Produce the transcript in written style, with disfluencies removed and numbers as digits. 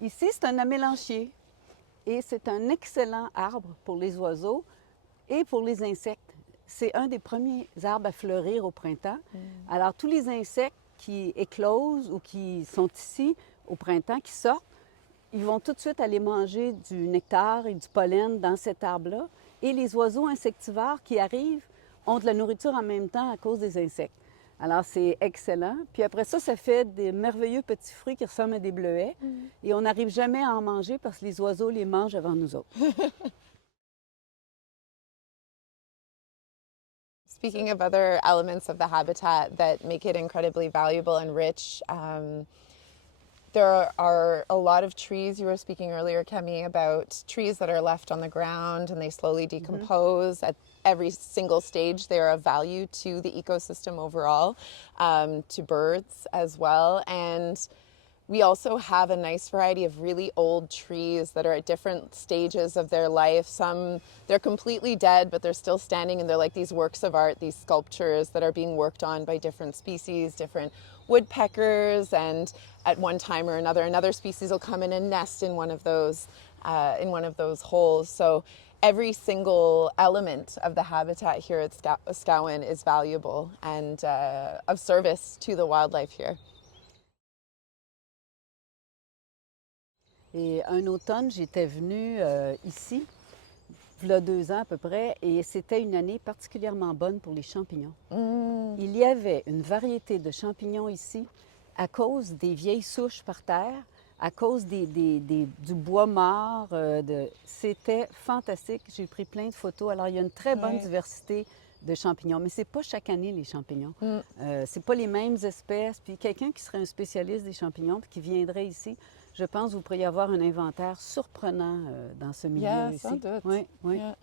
Ici, c'est un amelanchier et c'est un excellent arbre pour les oiseaux et pour les insectes. C'est un des premiers arbres à fleurir au printemps. Alors, tous les insectes qui éclosent ou qui sont ici au printemps, qui sortent, ils vont tout de suite aller manger du nectar et du pollen dans cet arbre-là. Et les oiseaux insectivores qui arrivent ont de la nourriture en même temps à cause des insectes. Alors, c'est excellent. Puis après ça, ça fait des merveilleux petits fruits qui ressemblent à des bleuets. Et on n'arrive jamais à en manger parce que les oiseaux les mangent avant nous autres. Speaking of other elements of the habitat that make it incredibly valuable and rich, there are a lot of trees. You were speaking earlier, Camille, about trees that are left on the ground and they slowly decompose. At every single stage, they are of value to the ecosystem overall, to birds as well. And we also have a nice variety of really old trees that are at different stages of their life. Some, they're completely dead, but they're still standing, and they're like these works of art, these sculptures that are being worked on by different species, different woodpeckers, and at one time or another species will come in and nest in one of those holes. So every single element of the habitat here at Scowen is valuable and of service to the wildlife here. Et un automne, j'étais venue ici, il y a 2 ans à peu près, et c'était une année particulièrement bonne pour les champignons. Il y avait une variété de champignons ici à cause des vieilles souches par terre, à cause du bois mort. C'était fantastique. J'ai pris plein de photos. Alors, il y a une très bonne diversité de champignons. Mais c'est pas chaque année, les champignons. C'est pas les mêmes espèces. Puis quelqu'un qui serait un spécialiste des champignons puis qui viendrait ici, je pense que vous pourriez avoir un inventaire surprenant dans ce milieu ici. Sans doute. Oui, oui. Yeah.